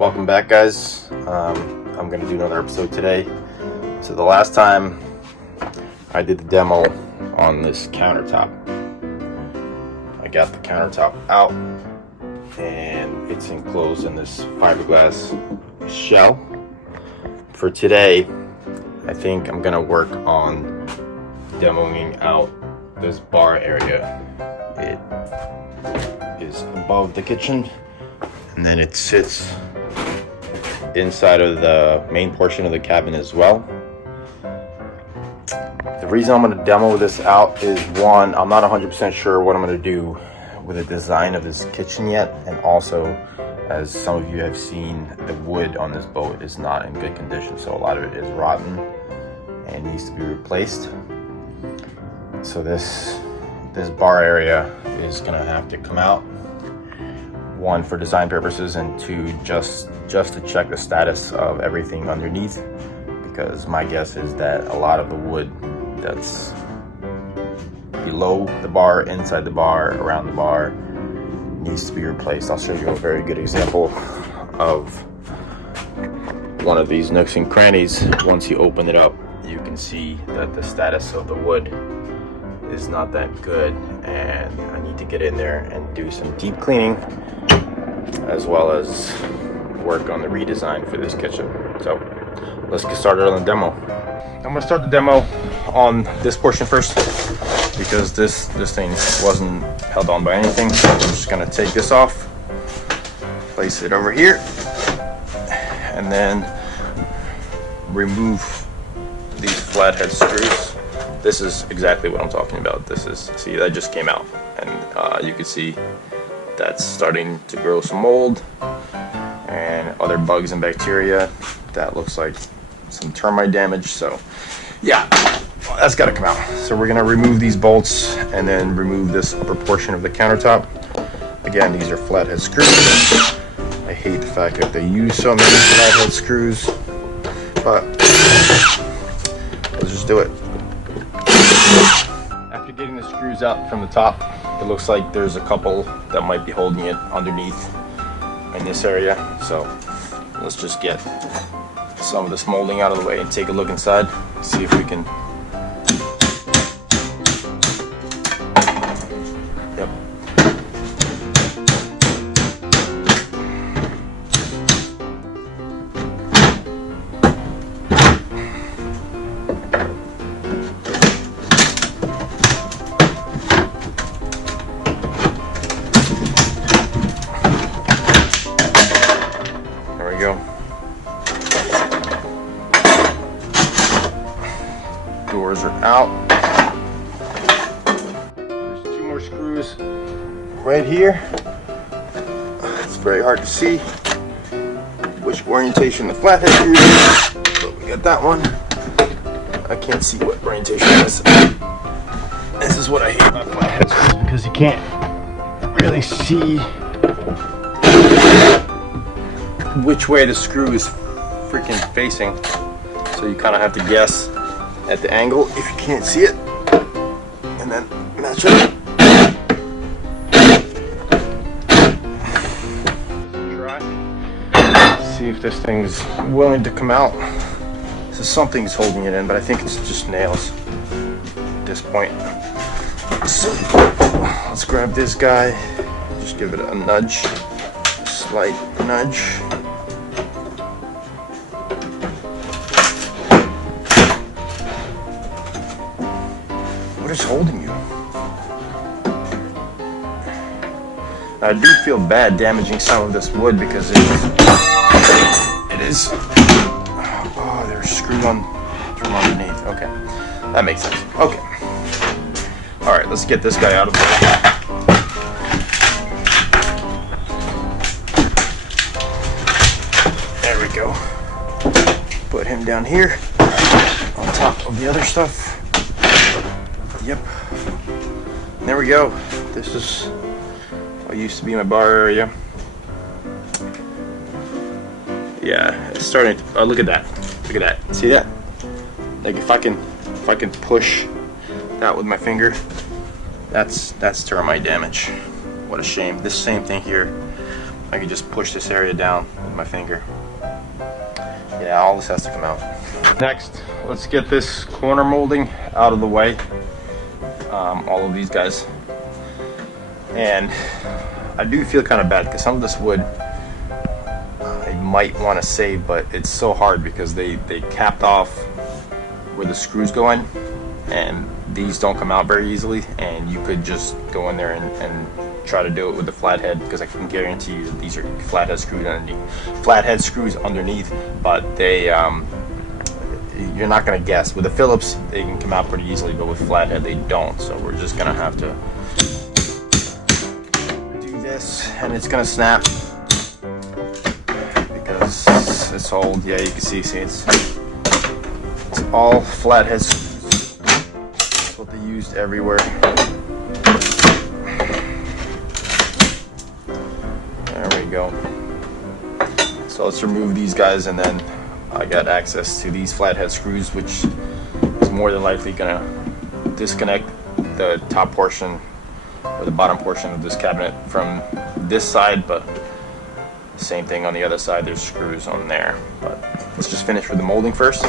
Welcome back, guys. I'm going to do another episode today. So the last time I did the demo on this countertop, I got the countertop out and it's enclosed in this fiberglass shell. For today, I think I'm going to work on demoing out this bar area. It is above the kitchen and then it sits inside of the main portion of the cabin as well. The reason I'm going to demo this out is, one, I'm not 100% sure what I'm going to do with the design of this kitchen yet, and also, as some of you have seen, the wood on this boat is not in good condition, so a lot of it is rotten and needs to be replaced. So this bar area is going to have to come out, one, for design purposes, and two, just to check the status of everything underneath, because my guess is that a lot of the wood that's below the bar, inside the bar, around the bar needs to be replaced. I'll show you a very good example of one of these nooks and crannies. Once you open it up, you can see that the status of the wood is not that good, and I need to get in there and do some deep cleaning as well as work on the redesign for this kitchen. So let's get started on the demo. I'm gonna start the demo on this portion first, because this thing wasn't held on by anything. So I'm just gonna take this off, place it over here, and then remove these flathead screws. This is exactly what I'm talking about. See, that just came out, and you can see that's starting to grow some mold and other bugs and bacteria. That looks like some termite damage. So yeah, that's got to come out. So we're gonna remove these bolts and then remove this upper portion of the countertop. Again, these are flathead screws. I hate the fact that they use so many flathead screws, but let's just do it. After getting the screws out from the top, it looks like there's a couple that might be holding it underneath in this area. So let's just get some of this molding out of the way and take a look inside, see if we can. Yep. There we go. Doors are out. There's two more screws right here. It's very hard to see which orientation the flathead screw is, but we got that one. I can't see what orientation it is. This is what I hate about flathead screws, because you can't really see which way the screw is freaking facing. So you kind of have to guess at the angle if you can't see it, and then match it up. Try. See if this thing's willing to come out. So something's holding it in, but I think it's just nails at this point. So let's grab this guy, just give it a nudge, a slight nudge. What is holding you? I do feel bad damaging some of this wood, because it is. Oh, there's screws on from underneath. Okay, that makes sense. Okay. All right, let's get this guy out of the way. There we go. Put him down here on top of the other stuff. Yep. There we go. This is what used to be my bar area. Yeah, it's starting to, look at that. Look at that. See that? Like if I can push that with my finger, that's termite damage. What a shame. This same thing here I can just push this area down with my finger. Yeah, all this has to come out. Next, let's get this corner molding out of the way. All of these guys. And I do feel kind of bad because some of this wood I might want to save, but it's so hard because they capped off where the screws go in, and these don't come out very easily, and you could just go in there and try to do it with the flathead, because I can guarantee you that these are flathead screws underneath, but they you're not going to guess. With the Phillips they can come out pretty easily, but with flathead they don't, so we're just going to have to do this, and it's going to snap because it's old. Yeah, you can see it's all flathead screws. That's what they used everywhere. There we go. So let's remove these guys, and then I got access to these flathead screws, which is more than likely gonna disconnect the top portion or the bottom portion of this cabinet from this side, but same thing on the other side. There's screws on there, but let's just finish with the molding first.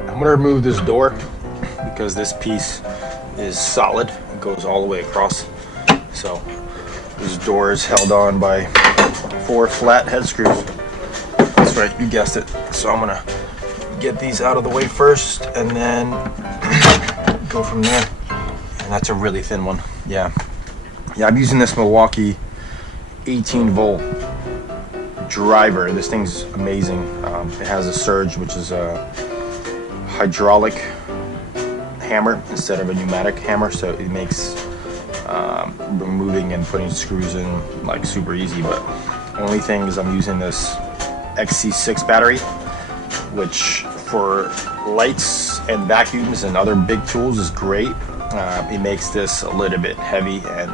I'm gonna remove this door because this piece is solid. It goes all the way across. So this door is held on by 4 flathead screws. That's right, you guessed it. So I'm gonna get these out of the way first and then go from there. And that's a really thin one. Yeah, I'm using this Milwaukee 18-volt driver. This thing's amazing. It has a surge, which is a hydraulic hammer instead of a pneumatic hammer, so it makes removing and putting screws in like super easy. But only thing is I'm using this XC6 battery, which for lights and vacuums and other big tools is great. It makes this a little bit heavy and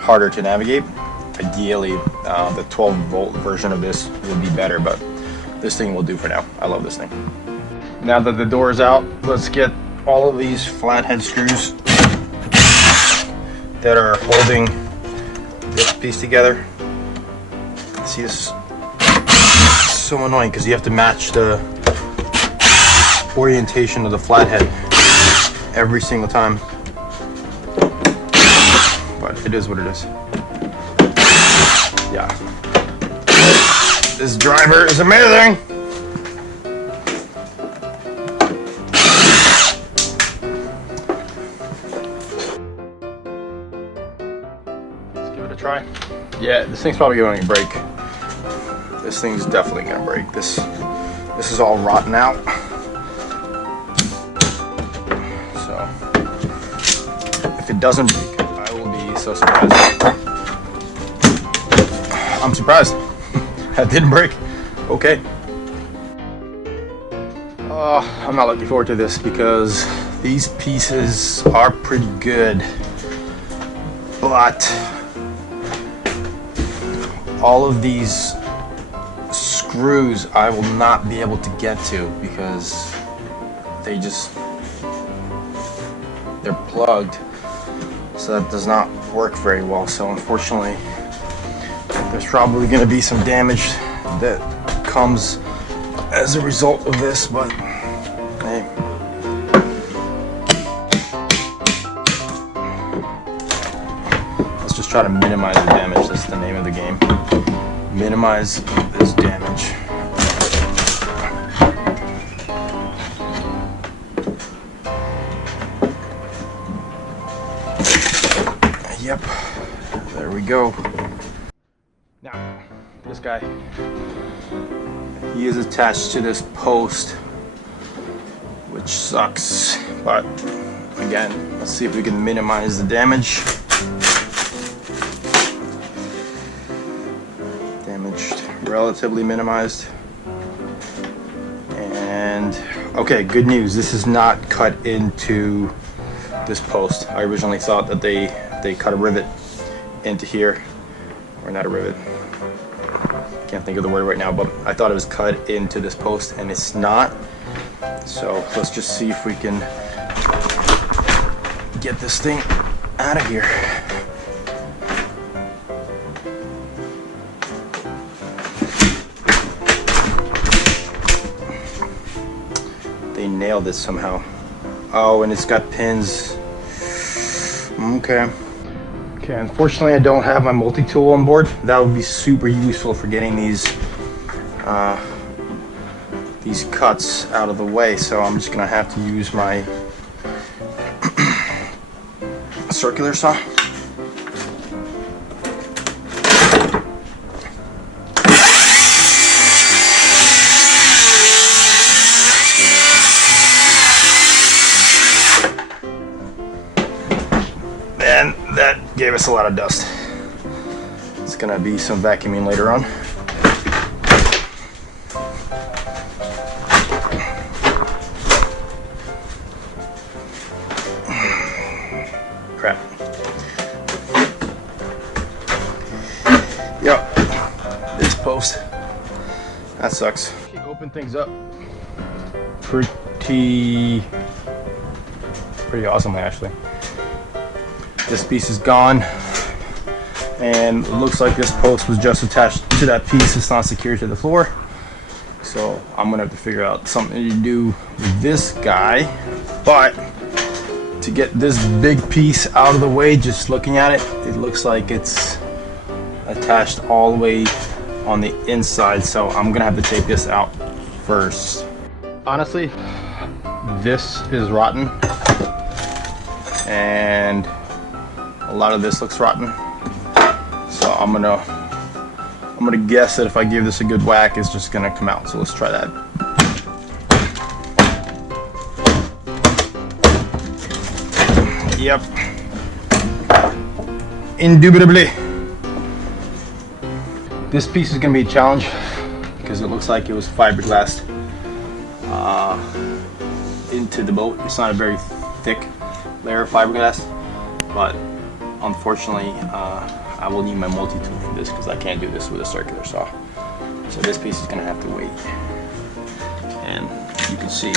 harder to navigate. Ideally, the 12-volt version of this would be better, but this thing will do for now. I love this thing. Now that the door is out, let's get all of these flathead screws that are holding this piece together. See, this is so annoying because you have to match the orientation of the flathead every single time, but it is what it is. Yeah, this driver is amazing. Let's give it a try. Yeah, this thing's probably going to break. This thing's definitely going to break. This is all rotten out. So if it doesn't break, I will be so surprised. I'm surprised. That didn't break. Okay. I'm not looking forward to this because these pieces are pretty good, but all of these screws I will not be able to get to because they're plugged, so that does not work very well. So unfortunately, there's probably going to be some damage that comes as a result of this, but hey. Let's just try to minimize the damage. That's the name of the game. Minimize this damage. Yep, there we go. Now, this guy, he is attached to this post, which sucks, but again, let's see if we can minimize the damage. Damaged, relatively minimized. And okay, good news, this is not cut into this post. I originally thought that they cut a rivet into here, or not a rivet, can't think of the word right now, but I thought it was cut into this post and it's not. So let's just see if we can get this thing out of here. nail this somehow. Oh, and it's got pins. Okay. Okay, unfortunately I don't have my multi-tool on board. That would be super useful for getting these cuts out of the way. So I'm just gonna have to use my circular saw. And that gave us a lot of dust. It's gonna be some vacuuming later on. Crap. Yep, this post. That sucks. Open things up pretty awesomely, actually. This piece is gone, and it looks like this post was just attached to that piece. It's not secured to the floor, so I'm gonna have to figure out something to do with this guy. But to get this big piece out of the way, just looking at it, it looks like it's attached all the way on the inside, so I'm gonna have to take this out first. Honestly, this is rotten, and a lot of this looks rotten, so I'm gonna guess that if I give this a good whack, it's just gonna come out. So let's try that. Yep, indubitably. This piece is gonna be a challenge because it looks like it was fiberglassed into the boat. It's not a very thick layer of fiberglass, but unfortunately, I will need my multi-tool for this because I can't do this with a circular saw. So this piece is gonna have to wait. And you can see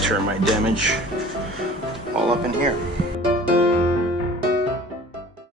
termite damage all up in here.